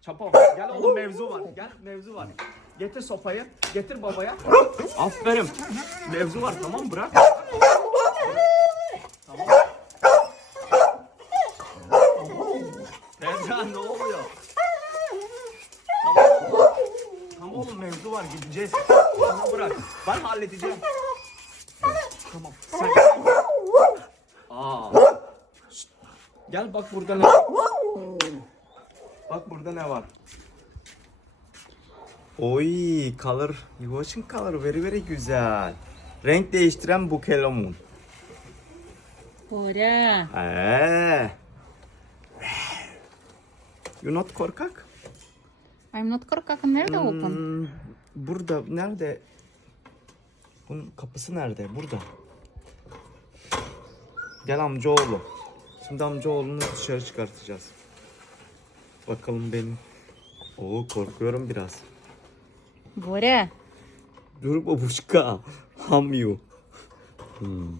Çapo gel oğlum mevzu var. Gel mevzu var. Getir sopayı. Getir babaya. Aferin. Mevzu var tamam bırak. Tamam. Tamam. Oğlum mevzu var gideceğiz. Tamam bırak. Ben halledeceğim. Tamam. Sen... Aa. Gel bak burada ne. Bak burada ne var. Oy color. You watching color. Very very güzel. Renk değiştiren bu bukelomun. Bora. Eee. You not korkak? I'm not korkak. Nerede hmm, open? Burada. Nerede? Bunun kapısı nerede? Burada. Gel amcaoğlu. Şimdi amcaoğlunu dışarı çıkartacağız. Bakalım benim. Oo korkuyorum biraz. Боря. Dur babuşka. Hamyu. Hmm.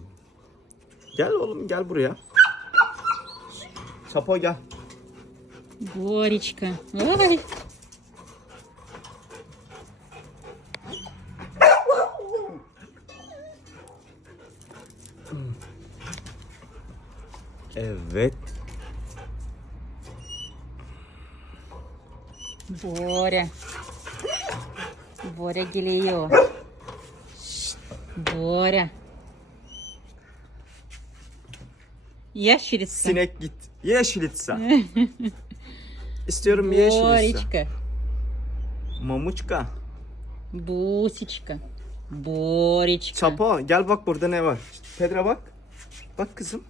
Gel oğlum gel buraya. Çapo gel. Боречка. Ой. Evet. Боря. Боря geliyor. Şşt, Боря. Ящерица. Sinek git. Yeşilitsa. İstiyorum yeşilitsa. Боречка. Mamuçka. Бусечка. Боречка. Çapo gel bak burada ne var. Pedra bak. Bak kızım.